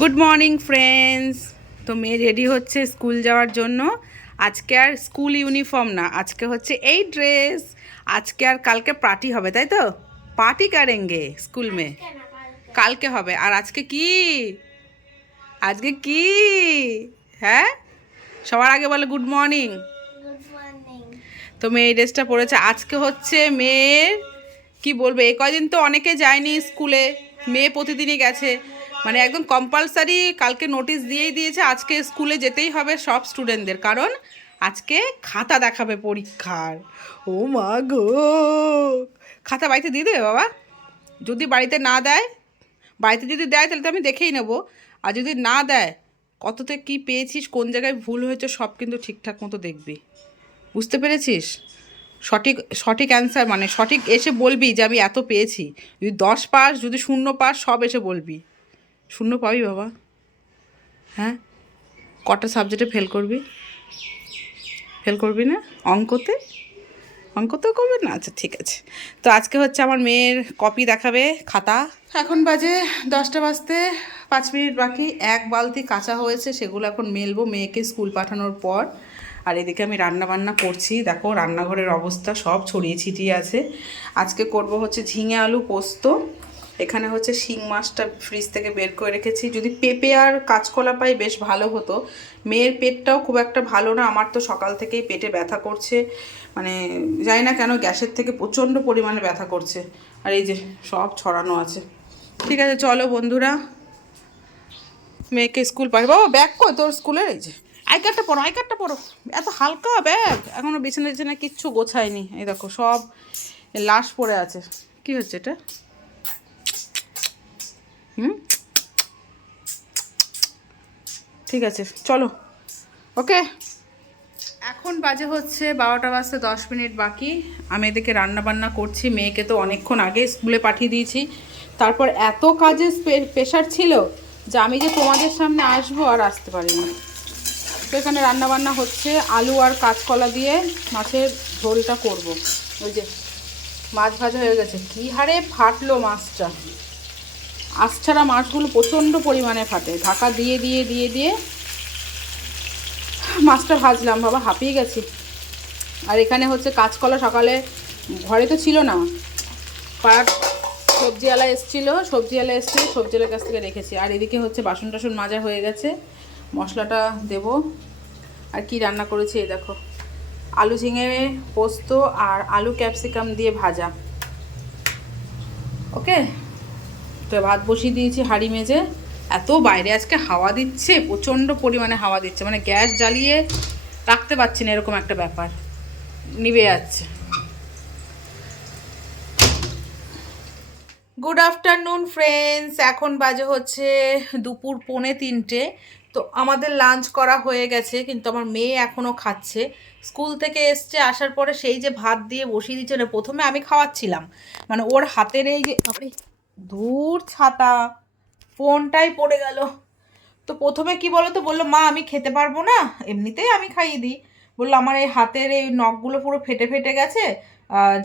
Good morning friends তো মেয়ে ready হচ্ছে স্কুল যাওয়ার জন্য। আজকে আর স্কুল ইউনিফর্ম না আজকে হচ্ছে এই ড্রেস আজকে আর কালকে পার্টি হবে তাই তো? পার্টি কারেঙ্গে স্কুল মে। কালকে হবে। আর আজকে কি? আজকে কি? হ্যাঁ? সবার আগে বলে গুড মর্নিং তো মেয়ে এই ড্রেসটা পরেছে। আজকে হচ্ছে মেয়ের কি বলব এই কয়দিন তো অনেকে যায়নি স্কুলে মেয়ে প্রতিদিনই গেছে। মানে একদম কম্পালসারি কালকে নোটিশ দিয়েই দিয়েছে, আজকে স্কুলে যেতেই হবে সব স্টুডেন্টদের কারণ আজকে খাতা দেখাবে পরীক্ষার। ও মা গো! খাতা বাড়িতে দিয়ে দেবে বাবা? যদি বাড়িতে না দেয়, বাড়িতে যদি দেয় তাহলে তো আমি দেখেই নেব। আর যদি না দেয়, কততে কি পেয়েছিস, কোন জায়গায় ভুল হয়েছে, সব কিন্তু ঠিকঠাক মতো দেখবি। বুঝতে পেরেছিস? সঠিক সঠিক অ্যান্সার মানে সঠিক এসে বলবি যে আমি এত পেয়েছি। যদি দশ পাস, যদি শূন্য পাস, সব এসে বলবি। শূন্য পাবি বাবা। হ্যাঁ? কটা সাবজেক্টে ফেল করবি? ফেল করবি না? অঙ্কতে? অঙ্কতেও করবে? না আচ্ছা ঠিক আছে। তো আজকে হচ্ছে আমার মেয়ের কপি দেখাবে খাতা। এখন বাজে দশটা বাজতে পাঁচ মিনিট বাকি। এক বালতি কাঁচা হয়েছে, সেগুলো এখন মেলবো মেয়েকে স্কুল পাঠানোর পর। আর এদিকে আমি রান্না বান্না করছি। দেখো, রান্নাঘরের অবস্থা সব ছড়িয়ে ছিটিয়ে আছে। আজকে করব হচ্ছে ঝিঙে আলু পোস্ত। এখানে হচ্ছে শিং মাছটা ফ্রিজ থেকে বের করে রেখেছি। যদি পেঁপে আর কাঁচকলা পাই বেশ ভালো হতো, মেয়ের পেটটাও খুব একটা ভালো না, আমার তো সকাল থেকেই পেটে ব্যথা করছে। মানে জানি না কেন গ্যাসের থেকে প্রচণ্ড পরিমাণে ব্যথা করছে। আর এই যে সব ছড়ানো আছে। ঠিক আছে, চলো বন্ধুরা, মেয়েকে স্কুল পাই বাবা, ব্যাগ কই তোর স্কুলের? এই যে, আই কার্ডটা পড়ো, আই কার্ডটা পড়ো। এত হালকা ব্যাগ। এখনও বিছানা বিছানা কিচ্ছু গোছায়নি। এই দেখো, সব লাশ পড়ে আছে। কি হচ্ছে এটা? হুম? ঠিক আছে, চলো। ওকে। এখন বাজে হচ্ছে বারোটা বাজতে দশ মিনিট বাকি। আমি এদিকে রান্নাবান্না করছি, মেয়েকে তো অনেকক্ষণ আগে স্কুলে পাঠিয়ে দিয়েছি। তারপর এত কাজের প্রেশার ছিল যে আমি যে তোমাদের সামনে আসব আর আসতে পারিনি। তো এখানে রান্নাবান্না হচ্ছে আলু আর কাঁচকলা দিয়ে মাছের ঝোলটা করব। ওই যে, মাছ ভাজা হয়ে গেছে। কী হারে ফাটলো মাছটা। আছাড়া মাছগুলো প্রচণ্ড পরিমাণে ফাটে। ঢাকা দিয়ে দিয়ে দিয়ে দিয়ে মাছটা ভাজলাম, বাবা হাঁপিয়ে গেছি। আর এখানে হচ্ছে কাঁচকলা সকালে, ঘরে তো ছিল না। পাড়ার সবজিওয়ালা এসেছিল, সবজিওয়ালা এসেছিল সবজিওয়ালার কাছ থেকে রেখেছি। আর এদিকে হচ্ছে বাসন টাসন মাজা হয়ে গেছে, মশলাটা দেব। আর কি রান্না করেছি এই দেখো। আলু ঝিঙে পোস্ত আর আলু ক্যাপসিকাম দিয়ে ভাজা। ওকে? তো ভাত বসিয়ে দিয়েছি হাঁড়ি মেজে। এত বাইরে আজকে হাওয়া দিচ্ছে, প্রচণ্ড পরিমাণে হাওয়া দিচ্ছে। মানে গ্যাস জ্বালিয়ে রাখতে পারছি না এরকম একটা ব্যাপার। নিভে যাচ্ছে। গুড আফটারনুন ফ্রেন্ডস এখন বাজে হচ্ছে দুপুর পৌনে তিনটে। তো আমাদের লাঞ্চ করা হয়ে গেছে, কিন্তু আমার মেয়ে এখনও খাচ্ছে। স্কুল থেকে এসছে, আসার পরে সেই যে ভাত দিয়ে বসিয়ে দিচ্ছে না প্রথমে আমি খাওয়াচ্ছিলাম। মানে ওর হাতের এই যে দূর ছাতা, ফোনটাই পড়ে গেল। তো প্রথমে কি বলো তো বলল, মা, আমি খেতে পারব না, এমনিতেই আমি খাইয়ে দিই। বলল, আমার এই হাতের এই নখগুলো পুরো ফেটে ফেটে গেছে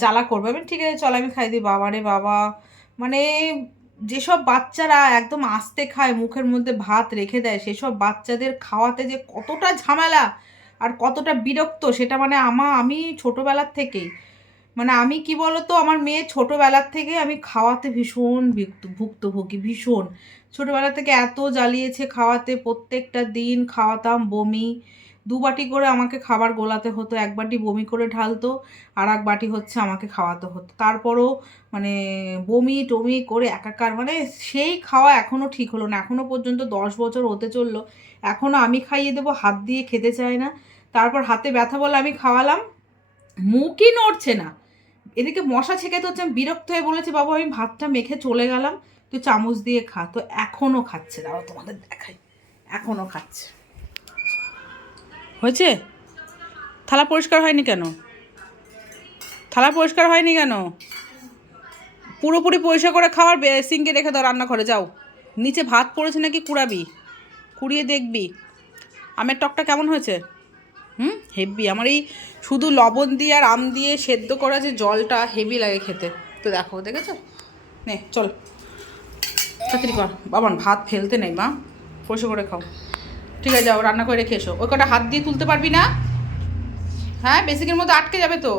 জ্বালা করবে। আমি ঠিক আছে, চল, আমি খাই দিই। বাবা রে বাবা। মানে যেসব বাচ্চারা একদম আস্তে খায়, মুখের মধ্যে ভাত রেখে দেয়, সেসব বাচ্চাদের খাওয়াতে যে কতটা ঝামেলা আর কতটা বিরক্ত, সেটা মানে আমা, আমি ছোটোবেলার থেকেই। মানে আমি কি বলতো, আমার মেয়ে ছোটোবেলার থেকে আমি খাওয়াতে ভীষণ ভুক্ত- ভুক্তভোগী, ভীষণ। ছোটোবেলা থেকে এত জ্বালিয়েছে খাওয়াতে, প্রত্যেকটা দিন খাওয়াতাম বমি। দু বাটি করে আমাকে খাবার গোলাতে হতো, এক বাটি বমি করে ঢালতো, আর এক বাটি হচ্ছে আমাকে খাওয়াতে হতো। তারপরও মানে বমি টমি করে একাকার মানে সেই খাওয়া এখনও ঠিক হলো না। এখনও পর্যন্ত দশ বছর হতে চলল। এখনও আমি খাইয়ে দেবো, হাত দিয়ে খেতে চায় না। তারপর হাতে ব্যথা বলে আমি খাওয়ালাম। মুখই নড়ছে না। এদিকে মশা ছেঁকে তো হচ্ছে আমি বিরক্ত হয়ে বলেছি, বাবু, আমি ভাতটা মেখে চলে গেলাম, তুই চামচ দিয়ে খা। তো এখনও খাচ্ছে, দাঁড়াও তোমাদের দেখাই এখনও খাচ্ছে। হয়েছে? থালা পরিষ্কার হয়নি কেন? থালা পরিষ্কার হয়নি কেন? পুরোপুরি পরিষ্কার করে খাওয়ার সিঙ্কে রেখে দাও রান্নাঘরে, যাও। নিচে ভাত পড়েছে নাকি কুড়াবি? কুড়িয়ে দেখবি। আমের টকটা কেমন হয়েছে? হেভি। আমার এই শুধু লবণ দিয়ে আর আম দিয়ে সেদ্ধ করা যে জলটা হেভি লাগে খেতে। তো দেখো, দেখেছ? নে, চল। তাড়াতাড়ি কর। বাবান ভাত ফেলতে নেই মা। পরিষ্কার করে খাও। ঠিক আছে যাও রান্না করে রেখে এসো। ওই কটা হাত দিয়ে তুলতে পারবি না? হ্যাঁ বেসিকের মধ্যে আটকে যাবে তো।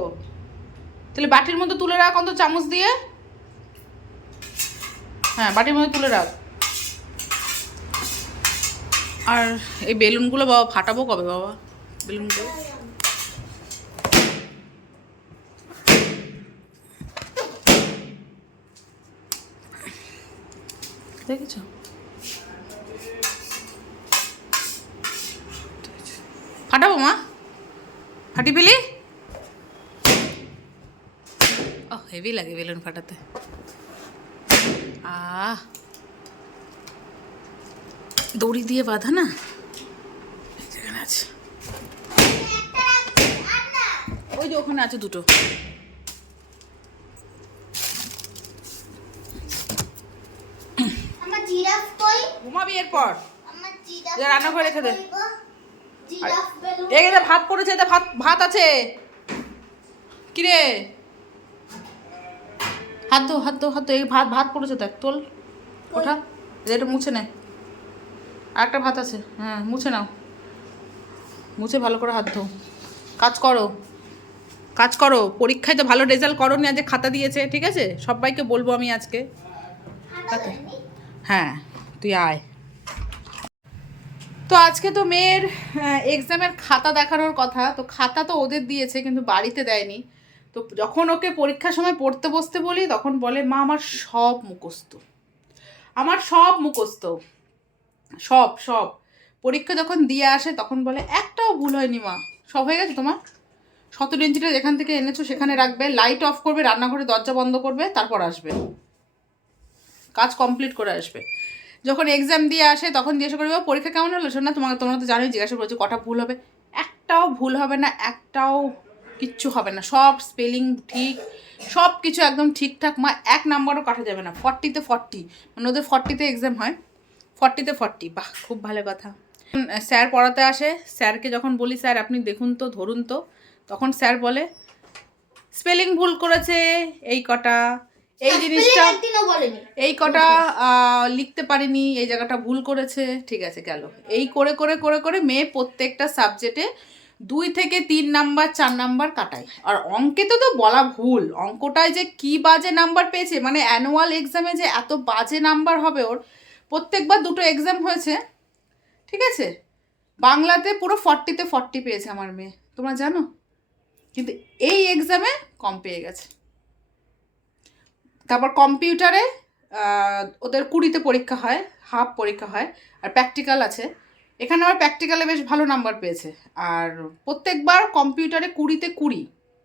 তাহলে বাটির মধ্যে তুলে রাখ অন্ত চামচ দিয়ে। হ্যাঁ বাটির মধ্যে তুলে রাখ। আর এই বেলুনগুলো বাবা ফাটাবো কবে বাবা? বেলুনগুলো দেখেছ ফাটাবো মা ফাটি পেলি ও হেভি লাগে বেলুন ফাটাতে আহ দড়ি দিয়ে বাঁধা না এই যেখানে আছে ওই যে ওখানে আছে দুটো। ঘুমাবি এরপর। রান্না করে রেখে দে। এখানে ভাত পড়েছে এতে ভাত ভাত আছে। কিরে? হাত ধো হাত ধো হাত ধো। এই ভাত ভাত পড়েছে দেখ তোল। ওঠা। এটা মুছে নে। আর একটা ভাত আছে। হ্যাঁ মুছে নাও। মুছে ভালো করে হাত ধো। কাজ করো। কাজ করো। পরীক্ষায় তো ভালো রেজাল্ট করো নি আজকে খাতা দিয়েছে ঠিক আছে? সবাইকে বলব আমি আজকে? হ্যাঁ তুই আয়। তো আজকে তো মেয়ের এক্সামের খাতা দেখানোর কথা। তো খাতা তো ওদের দিয়েছে কিন্তু বাড়িতে দেয়নি। তো যখন ওকে পরীক্ষার সময় পড়তে বসতে বলি তখন বলে মা আমার সব মুখস্থ। আমার সব মুখস্থ। সব সব। পরীক্ষা যখন দিয়ে আসে, তখন বলে, একটাও ভুল হয়নি মা। সব হয়ে গেছে তোমার? সতেরো ইঞ্চিটা যেখান থেকে এনেছো, সেখানে রাখবে লাইট অফ করবে, রান্নাঘরে দরজা বন্ধ করবে, তারপর আসবে। কাজ কমপ্লিট করে আসবে। যখন এক্সাম দিয়ে আসে, তখন জিজ্ঞাসা করবে পরীক্ষা কেমন হলো? শোন তোমাকে তোমরা তো জানোই, জিজ্ঞাসা করছে, কটা ভুল হবে? একটাও ভুল হবে না, একটাও কিচ্ছু হবে না। সব স্পেলিং ঠিক, সব কিছু একদম ঠিকঠাক। মা, এক নাম্বারও কাটা যাবে না। ফর্টিতে ফর্টি মানে ওদের ফর্টিতে এক্সাম হয়। ফর্টিতে ফর্টি বাহ, খুব ভালো কথা। স্যার পড়াতে আসে স্যারকে যখন বলি স্যার আপনি দেখুন তো ধরুন তো তখন স্যার বলে স্পেলিং ভুল করেছে এই কটা এই জিনিসটা এই কটা লিখতে পারিনি এই জায়গাটা ভুল করেছে ঠিক আছে গেল। এই করে করে করে করে মেয়ে প্রত্যেকটা সাবজেক্টে দুই থেকে তিন নাম্বার চার নাম্বার কাটায়। আর অঙ্কে তো তো বলা ভুল অঙ্কটায় যে কি বাজে নাম্বার পেয়েছে মানে অ্যানুয়াল এক্সামে যে এত বাজে নাম্বার হবে ওর প্রত্যেকবার দুটো এক্সাম হয়েছে ঠিক আছে? বাংলাতে পুরো ফর্টিতে ফর্টি পেয়েছে আমার মেয়ে। তোমরা জানো? কিন্তু এই এক্সামে কম পেয়ে গেছে। তারপর কম্পিউটারে ওদের কুড়িতে পরীক্ষা হয় হাফ পরীক্ষা হয়, আর প্র্যাকটিক্যাল আছে। এখানে আমার প্র্যাকটিক্যালে বেশ ভালো নাম্বার পেয়েছে। আর প্রত্যেকবার কম্পিউটারে কুড়িতে কুড়ি,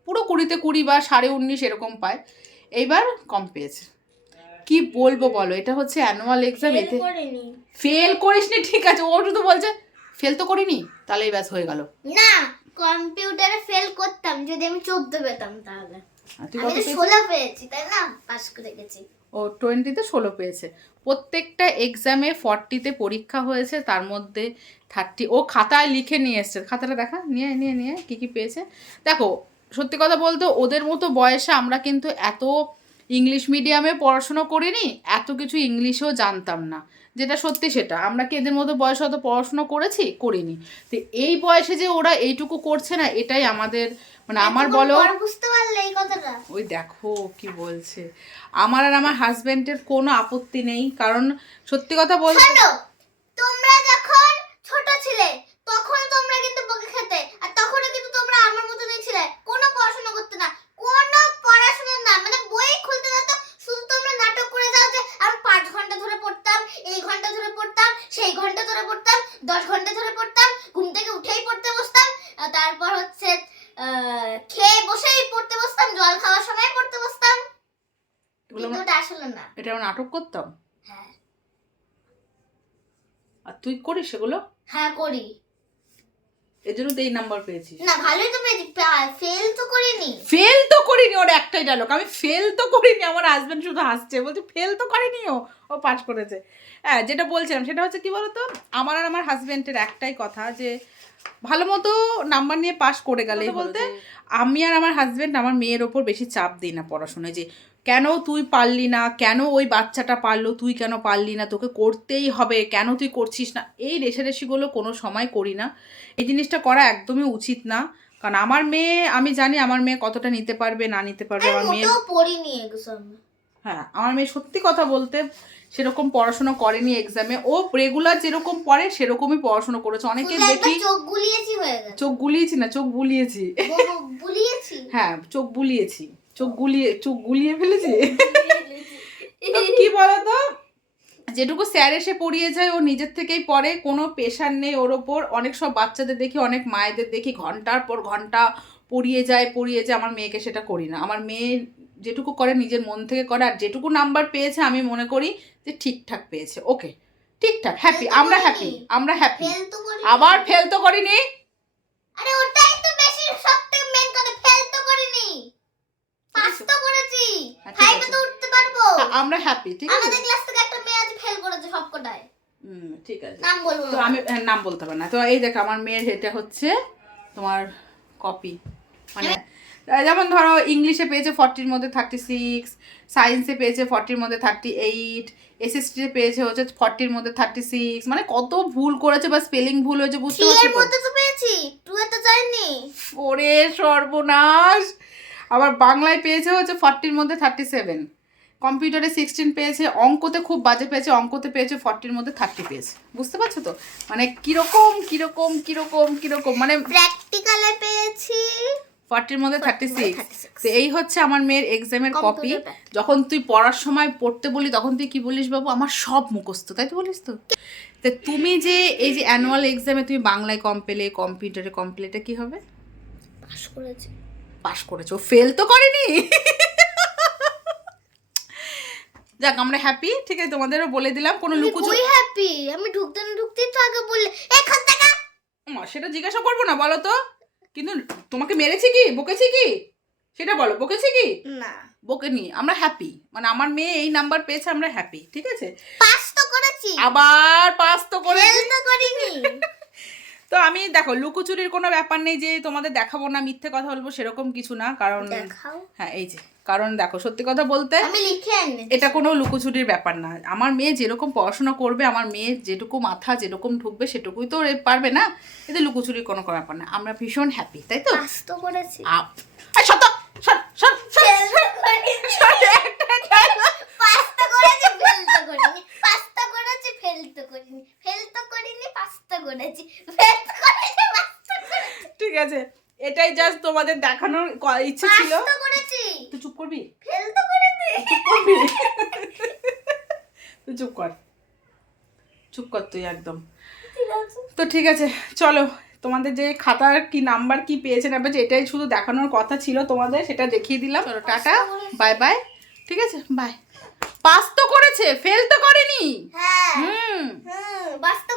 পুরো কুড়িতে কুড়ি বা সাড়ে উনিশ এরকম পায়। এইবার কম পেয়েছে। কি বলব বলো? এটা হচ্ছে অ্যানুয়াল এক্সাম এতে ফেল করিসনি? ঠিক আছে ও শুধু বলছে ফেল তো করিনি? তাহলেই ব্যাস হয়ে গেল। না কম্পিউটারে ফেল করতাম যদি আমি চোদ্দ পেতাম তাহলে। আমি কত তো পেয়েছিস? ষোলো পেয়েছি তাই না? পাস করে গেছি। ও টোয়েন্টিতে ষোলো পেয়েছে। প্রত্যেকটা এক্সামে ফর্টিতে পরীক্ষা হয়েছে তার মধ্যে থার্টি ও খাতায় লিখে নিয়ে এসছে। খাতাটা দেখা নিয়ে নিয়ে নিয়ে কী কী পেয়েছে? দেখো সত্যি কথা বলতে ওদের মতো বয়সে আমরা কিন্তু এত ইংলিশ মিডিয়ামে পড়াশুনো করিনি এত কিছু ইংলিশেও জানতাম না। যেটা সত্যি সেটা আমরা কি এদের মতো বয়সে অত পড়াশুনো করেছি? করিনি। তো এই বয়সে যে ওরা এইটুকু করছে না এটাই আমাদের মানে আমার বলো বুঝতে পারলে এই কথাটা। ওই দেখো কি বলছে। আমার আর আমার হাজবেন্ডের কোনো আপত্তি নেই কারণ সত্যি কথা বলতে শোনো তোমরা যখন ছোট ছিলে তখন তোমরা কিন্তু বকে খেতে আর তখনও কিন্তু তোমরা আমার মতনই ছিলে কোনো পড়াশোনা করতে না কোনো পড়াশোনা না মানে বই খুলতে না তো শুধু তোমরা নাটক করে যাও যে আমি পাঁচ ঘণ্টা ধরে পড়তাম এই ঘণ্টা ধরে পড়তাম সেই ঘণ্টা ধরে পড়তাম দশ ঘণ্টা ধরে পড়তাম ঘুম থেকে উঠেই পড়তে বসতাম আর তারপর হচ্ছে আহ, খেয়ে বসেই পড়তে বসতাম জল খাওয়ার সময় পড়তে বসতাম এগুলো কিন্তু আমরা- ওটা আসলে না এটা নাটক করতাম? হ্যাঁ। আর তুই করিস সেগুলো? হ্যাঁ করি। এর জন্য তো এই নাম্বার পেয়েছিস। না ভালোই তো পেয়েছি। ফেল তো করিনি। ফেল তো করিনি ওর একটাই ডায়লগ আমি ফেল তো করিনি আমার হাজবেন্ড শুধু হাসছে। বলছে ফেল তো করিনি ও? ও পাস করেছে। হ্যাঁ যেটা বলছিলাম সেটা হচ্ছে কি বলতো? আমার আর আমার হাজবেন্ডের একটাই কথা যে ভালো মতো নাম্বার নিয়ে পাস করে গেলে বলতে আমি আর আমার হাজবেন্ড আমার মেয়ের ওপর বেশি চাপ দিই না পড়াশোনায়। যে কেন তুই পারলি না? কেন ওই বাচ্চাটা পারল? তুই কেন পারলি না? তোকে করতেই হবে। কেন তুই করছিস না? এই রেশারেশিগুলো কোনো সময় করি না। এই জিনিসটা করা একদমই উচিত না। কারণ আমার মেয়ে আমি জানি আমার মেয়ে কতটা নিতে পারবে না নিতে পারবে। আমার পড়িনি হ্যাঁ আমার মেয়ে সত্যি কথা বলতে সেরকম পড়াশোনা করেনি এক্সামে ও রেগুলার যেরকম পড়ে সেরকমই পড়াশোনা করেছে। অনেকে দেখি চোখ গুলিয়েছি হয়ে চোখ গুলিয়েছি না চোখ বুলিয়েছি? হ্যাঁ চোখ বুলিয়েছি। চোখ গুলিয়ে চোখ গুলিয়ে ফেলেছি? কি বলতো? যেটুকু স্যার এসে পড়িয়ে যায় ও নিজের থেকেই পড়ে কোনো প্রেশার নেই ওর ওপর। অনেক সব বাচ্চাদের দেখি অনেক মায়েদের দেখি ঘণ্টার পর ঘণ্টা পড়িয়ে যায় পড়িয়ে যায় আমার মেয়েকে সেটা করি না। আমার মেয়ে যেটুকু করে নিজের মন থেকে করে আর যেটুকু নাম্বার পেয়েছে আমি মনে করি যে ঠিকঠাক পেয়েছে। ওকে ঠিকঠাক হ্যাপি আমরা হ্যাপি আমরা হ্যাপি আবার ফেল তো করিনি? আরে ওটাই তো বেশি সবথেকে মেন কথা ফেল তো করিনি পাস তো করেছি। হ্যাঁ, ফাইভে তো উঠতে পারব। হ্যাঁ, আমরা হ্যাপি ঠিক আছে? আমাদের ক্লাস থেকে একটা মেয়ে আজ ফেল করেছে সবকটায়। হুম ঠিক আছে। নাম বলব তো আমি হ্যাঁ, নাম বলতে পারব না। তো এই দেখ আমার মেয়ের এটা হচ্ছে তোমার কপি মানে যেমন ধরো ইংলিশে পেয়েছে ফর্টির মধ্যে থার্টি সিক্স সায়েন্সে পেয়েছে ফর্টির মধ্যে থার্টি এইট এসএসটিতে পেয়েছে হচ্ছে ফর্টির মধ্যে থার্টি সিক্স মানে কত ভুল করেছে বা স্পেলিং ভুল হয়েছে বুঝতে পারছি তো? পেয়েছি। টু এ তো ওরে সর্বনাশ! আবার বাংলায় পেয়েছে হচ্ছে ফর্টির মধ্যে থার্টি সেভেন। কম্পিউটারে সিক্সটিন পেয়েছে অঙ্কতে খুব বাজে পেয়েছে অঙ্কতে পেয়েছে ফর্টির মধ্যে থার্টি পেয়েছে। বুঝতে পারছ তো? মানে কীরকম কীরকম কীরকম কীরকম মানে প্র্যাকটিক্যালে পেয়েছি। ফর্টির মধ্যে থার্টি সিক্স। তো এই হচ্ছে আমার মেয়ের এক্সামের কপি। যখন তুই পড়ার সময় পড়তে বলি তখন তুই কি বলিস বাবু? আমার সব মুখস্থ তাই তো বলিস তো? তো তুমি যে এই যে অ্যানুয়াল এক্সামে তুমি বাংলায় কম পেলে কম্পিউটারে কম পেলে এটা কি হবে? পাস করেছি। পাশ করেছ। ফেল তো করেনি। যাক আমরা হ্যাপি ঠিক আছে তোমাদেরও বলে দিলাম কোনো আমি লুকুচু হ্যাপি আমি ঢুকতে না ঢুকতেই তো আগে বললে এখান থেকে মা, সেটা জিজ্ঞাসা করব না বলো তো। কিন্তু তোমাকে মেরেছি কি? বকেছি কি? সেটা বলো বকেছি কি? না। বকে নি আমরা হ্যাপি মানে আমার মেয়ে এই নাম্বার পেয়েছে আমরা হ্যাপি ঠিক আছে? পাস তো করেছি। আবার পাস তো করে ফেল তো করিনি। তো আমি দেখো লুকোচুরির কোনো ব্যাপার নেই যে তোমাদের দেখাবো না মিথ্যে কথা বলব সেরকম কিছু না কারণ হ্যাঁ এই যে কারণ দেখো সত্যি কথা বলতে এটা কোনো লুকোচুরির ব্যাপার না। আমার মেয়ে যেরকম পড়াশোনা করবে আমার মেয়ে যেটুকু মাথা যেরকম ঢুকবে সেটুকুই তো পারবে না। এতে লুকোচুরির কোনো ব্যাপার না। আমরা ভীষণ হ্যাপি তাই তো? করেছি। শত শত শত পাস্তা করেছি ফেল তো করিনি। পাস্তা করেছি ফেল তো করিনি। ফেল তো করিনি পাস্তা করেছি। ফেল তো পাস্তা করেছি। ঠিক আছে এটাই জাস্ট তোমাদের দেখানোর ইচ্ছে ছিল। পাস্তা করেছি। তুই চুপ করবি? ফেল তো করিনি চুপ করবি? তুই চুপ কর। চুপ কর তুই একদম। তো ঠিক আছে চলো তোমাদের যে খাতার কি নাম্বার কি পেয়েছে না পেয়েছে এটাই শুধু দেখানোর কথা ছিল তোমাদের সেটা দেখিয়ে দিলাম। টাটা বাই বাই ঠিক আছে বাই পাস তো করেছে ফেল তো করেনি। হ্যাঁ। হুম। হুম পাস্তা